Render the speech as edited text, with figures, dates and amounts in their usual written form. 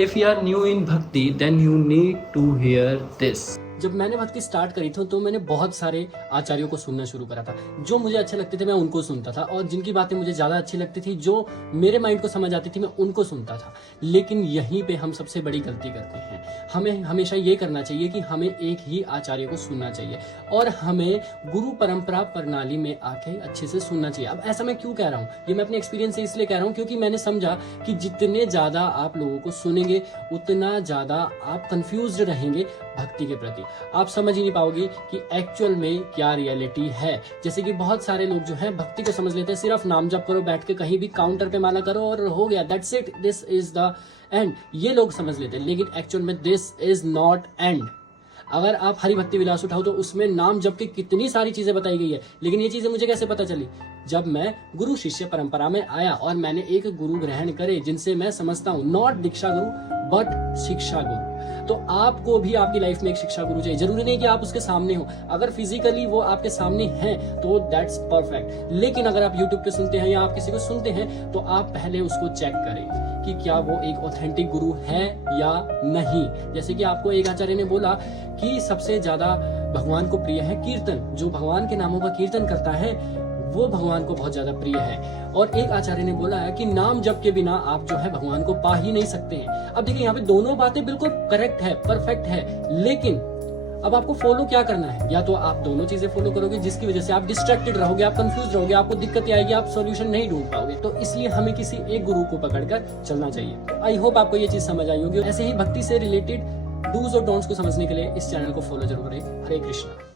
If you are new in bhakti, then you need to hear this. जब मैंने भक्ति start करी थी तो मैंने बहुत सारे आचार्यों को सुनना शुरू करा था। जो मुझे अच्छे लगते थे मैं उनको सुनता था, और जिनकी बातें मुझे ज़्यादा अच्छी लगती थी, जो मेरे माइंड को समझ आती थी, मैं उनको सुनता था। लेकिन यहीं पे हम सबसे बड़ी गलती करते हैं। हमें हमेशा ये करना चाहिए कि हमें एक ही आचार्य को सुनना चाहिए और हमें गुरु परंपरा प्रणाली में आके अच्छे से सुनना चाहिए। अब ऐसा मैं क्यों कह रहा हूँ, ये मैं अपने एक्सपीरियंस से इसलिए कह रहा हूँ क्योंकि मैंने समझा कि जितने ज़्यादा आप लोगों को सुनेंगे उतना ज़्यादा आप कंफ्यूज्ड रहेंगे भक्ति के प्रति। आप समझ ही नहीं पाओगे कि एक्चुअल में क्या रियलिटी है। जैसे कि बहुत सारे लोग जो हैं भक्ति को समझ लेते हैं सिर्फ नाम जप करो, बैठ के कहीं भी काउंटर पे माला करो और हो गया, that's it, this is the end. ये लोग समझ लेते हैं, लेकिन एक्चुअल में दिस इज नॉट एंड। अगर आप हरि भक्ति विलास उठाओ तो उसमें नाम जप की कितनी सारी चीजें बताई गई है, लेकिन ये चीजें मुझे कैसे पता चली? जब मैं गुरु शिष्य परंपरा में आया और मैंने एक गुरु ग्रहण करे जिनसे मैं समझता हूँ, नॉट दीक्षा गुरु बट शिक्षा गुरु। तो आपको भी आपकी लाइफ में एक शिक्षा गुरु चाहिए। जरूरी नहीं कि आप उसके सामने हो, अगर फिजिकली वो आपके सामने हैं तो दैट्स परफेक्ट। लेकिन अगर आप यूट्यूब पे सुनते हैं या आप किसी को सुनते हैं तो आप पहले उसको चेक करें कि क्या वो एक ऑथेंटिक गुरु है या नहीं। जैसे कि आपको एक आचार्य ने बोला कि सबसे ज्यादा भगवान को प्रिय है कीर्तन, जो भगवान के नामों का कीर्तन करता है वो भगवान को बहुत ज्यादा प्रिय है। और एक आचार्य ने बोला है कि नाम जप के बिना आप जो है भगवान को पा ही नहीं सकते हैं। अब देखिए यहाँ पे दोनों बातें बिल्कुल करेक्ट है, परफेक्ट है, लेकिन अब आपको फॉलो क्या करना है? या तो आप दोनों चीजें फॉलो करोगे जिसकी वजह से आप डिस्ट्रैक्टेड रहोगे, आप कंफ्यूज रहोगे, आपको दिक्कत आएगी, आप सॉल्यूशन नहीं ढूंढ पाओगे। तो इसलिए हमें किसी एक गुरु को पकड़कर चलना चाहिए। आई होप आपको ये चीज समझ आई होगी। ऐसे ही भक्ति से रिलेटेड डूज और डोंट्स को समझने के लिए इस चैनल को फॉलो जरूर करें। हरे कृष्णा।